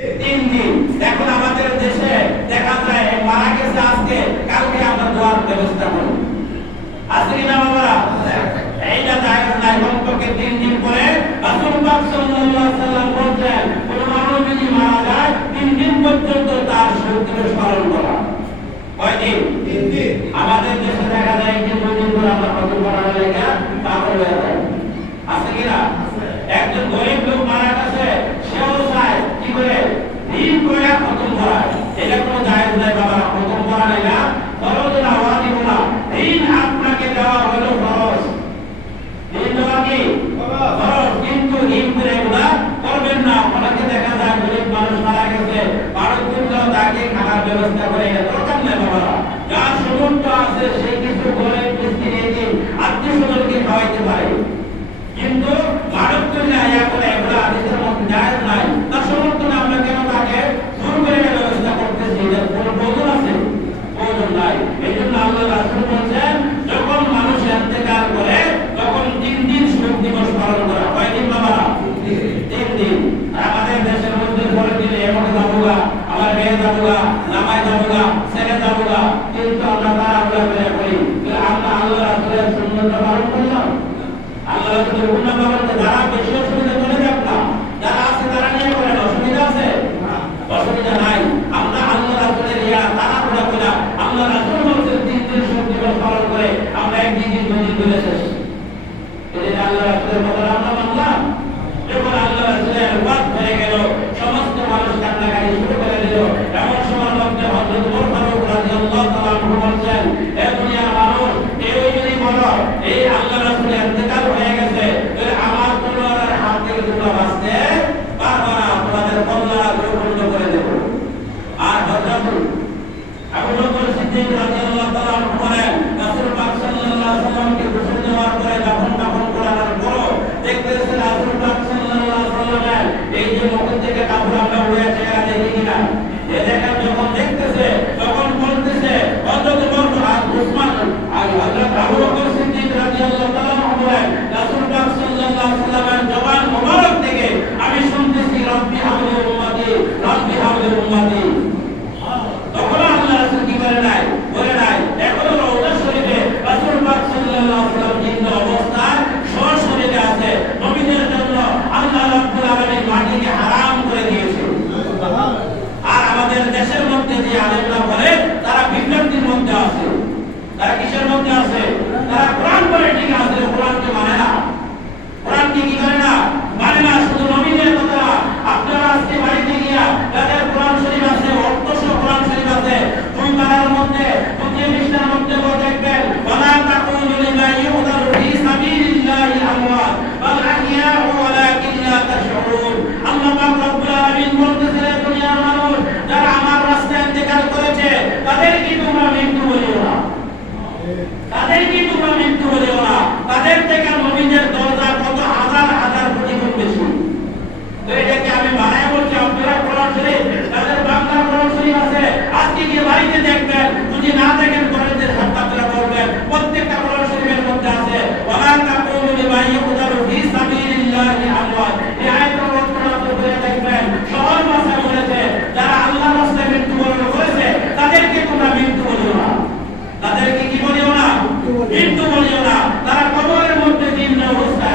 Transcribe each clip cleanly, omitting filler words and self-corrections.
3 দিন। এখন আমাদের দেশে দেখা যায় মারা গেছে আজকে, কালকে আমরা দোয়ার ব্যবস্থা করি। আজকে কি না বাবা? এইটা জায়েজ নাই। কমপক্ষে 3 দিন পরে রাসূল পাক সাল্লাল্লাহু আলাইহি ওয়াসাল্লাম বলেন, কোন মানুষ যদি মারা যায় 3 দিন পর্যন্ত তার শহীদ দিবস পালন করা। কয়দিন? 3 দিন। আমাদের দেশে দেখা যায় যে 2 দিন করে আমরা পালন করার লাগা পাগল হয়ে যায়। আছে কি না? একজন গরিব লোক মারা গেছে, সেও চায় কি করে দিন করে খতম করা। এটা কোনো জায়েজ নাই বাবা। খতম করা নাই না, ফরজ না, ওয়াজিব না। দিন আপনাকে দেওয়া হলো ফরজ। দিন দেওয়া কি ফরজ, কিন্তু দিন করে এগুলা করবেন না। অনেকে দেখা যায় গরিব মানুষ মারা গেছে, 12 দিন তাকে খাওয়ার ব্যবস্থা করে, এটা দরকার নেই বাবা। যার সামর্থ্য আছে সেই কিছু গরিব মিসকিন এতিম আত্মীয় স্বজনকে খাওয়াইতে পারে, কিন্তু মানব কন্যা ইয়া করে এগুলা হাদিসের মধ্যে জায়েজ নাই। তার সমর্থন আমরা কেন তাকে জোর করে ব্যবস্থা করতেছি? এর কোনো প্রয়োজন আছে? প্রয়োজন নাই। এই জন্য আল্লাহ রাসূল বলেন, যখন মানুষ ইন্তেকাল করে তখন 3 দিন শোক দিবস পালন করা। কয়দিন বাবা? 3 দিন। আমাদের দেশের মধ্যে বলে দিলে এমন যাবুগা, আমার মেয়ে যাবুগা, নামাই যাবুগা, ছেলে যাবুগা, কিন্তু আমরা তাড়াহুড়া করে করি। আমরা আল্লাহ রাসূলের সুন্নাত পালন করলাম। আল্লাহ রাসূলের গুনাহ পালন যারা বেশি অসুবিধা করে যাক না, যারা আছে তারা নিয়ে করেন, অসুবিধা আছে? অসুবিধা নাই। আমরা আল্লাহ রাসূলের ইয়া তাড়াহুড়া করে, আল্লাহ রাসূল বলেছেন 3 দিন শোক দিবস পালন করে, আমরা 1 দিন 2 দিন বলে শেষ। এটা আল্লাহ রাসূলের কথা আমরা মানলাম। যখন আল্লাহ রাসূলের ওয়াজ হয়ে গেল, সমস্ত মানুষ কান্নাকাটি শুরু করে দিল। এমন সময় মধ্যে হযরত ওমর ফারুক রাদিয়াল্লাহু তাআলা আনহু বলেন, হে দুনিয়ার মানুষ, কেউ যদি বলো এই আল্লাহ রাসূলের ইন্তেকাল হয়ে গেছে, তাহলে আমার তলোয়ারের হাত থেকে তোমরা বাঁচতে পারবে না, তোমাদের কল্লা গ্রহণ করে দেব। আর হযরত আবু বকর সিদ্দিক রাদিয়াল্লাহু তাআলা আনহু বলেন, রাসূল পাক সাল্লাল্লাহু আলাইহি ওয়াসাল্লামকে গোসল দেওয়ার পরে দাফন করানোর পর দেখতেছেন রাসূল পাক সাল্লাল্লাহু আলাইহি ওয়াসাল্লাম এই যে মুখ থেকে কাপড় আমরা উড়ে চেহারা দেখি কিনা, এ দেখা যখন দেখতেছে তখন বলতেছে হযরত উসমান আর হযরত আবু বকর সিদ্দিক রাদিয়াল্লাহু তাআলা আনহু বলেন, রাসূল পাক সাল্লাল্লাহু আলাইহি ওয়াসাল্লামের জবান মোবারক থেকে আমি শুনতেছি রব্বি হাবলি উম্মতি, রব্বি হাবলি উম্মতি। তখন আল্লাহ রাসূল কি করে নাই, বলে নাই। এখনো রওজা শরীফে রাসূল পাক সাল্লাল্লাহু আলাইহি ওয়াসাল্লাম জিন্দা অবস্থায় সশরীরে আছে। নবীদের জন্য আল্লাহ রাব্বুল আলামিন মাটিকে হারাম করে দিয়েছে। আর আমাদের দেশের মধ্যে যে আলেমরা বলে তারা বিভ্রান্তির মধ্যে আছে। তারা কিসের মধ্যে আছে? তারা কোরআন বলে ঠিক আছে, কোরআনকে মানে না। কোরআনকে কি করে না? মানে না। শুধু নবীদের কথা। আপনারা আজকে বাড়িতে গিয়া যাদের কোরআন শরীফ আছে, অর্থসহ কোরআন শরীফ আছে, 2 পারার মধ্যে 2 পৃষ্ঠার মধ্যে দেখবেন, ওয়ালা তাকুলু লিমা ইউদারু ফি সাবিলিল্লাহি আমওয়াত বাল আহইয়াউ ওয়ালাকিন লা তাশউরুন। আল্লাহ পাক রব্বুল আলামিন বলতেছেন, দুনিয়ার মানুষ যারা আমার রাস্তায় ইন্তেকাল করেছে তাদের কি তোমরা মৃত্যু বলিও না, তাদের কি তোমরা মৃত্যু বলিও না। তাদের থেকে নবীদের দরজা কত হাজার হাজার কোটি গুণ বেশি। তো এটাকে আমি বানায় বলছি, আপনারা কোরআন শরীফ তাদের বাংলা কোরআন শরীফ আছে, আজকে গিয়ে বাড়িতে দেখবেন, যদি না দেখেন কোরআনের শব্দ আপনারা বলবেন, প্রত্যেকটা কোরআন শরীফের মধ্যে আছে ওয়ালা তাকুলু লিমা ইউদারু ফি সাবিলিল্লাহি আমওয়াত। এই আয়াতের অর্থ আপনি বলে দেখবেন, সহজ ভাষায় বলেছে, যারা আল্লাহর রাস্তায় মৃত্যুবরণ করেছে তাদেরকে তোমরা মৃত্যু বলিও না। তাদেরকে কি বলিও না? মৃত্যু বলিও না। তারা কবরের মধ্যে জীর্ণ অবস্থায়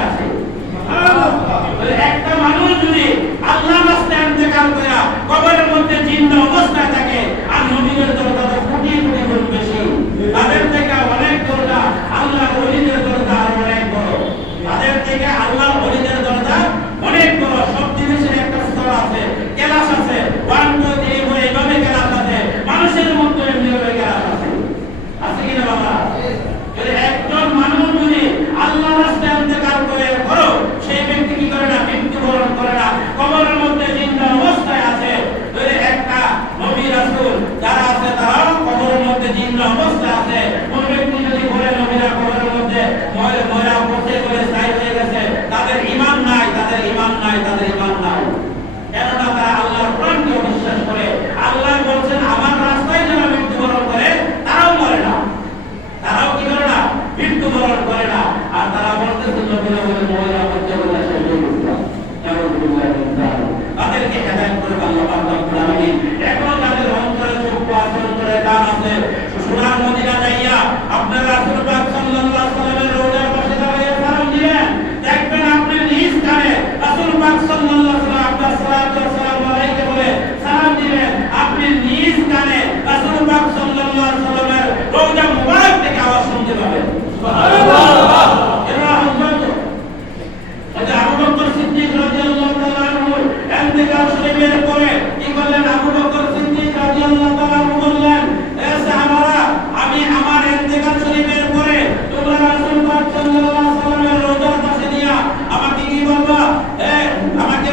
আমাকে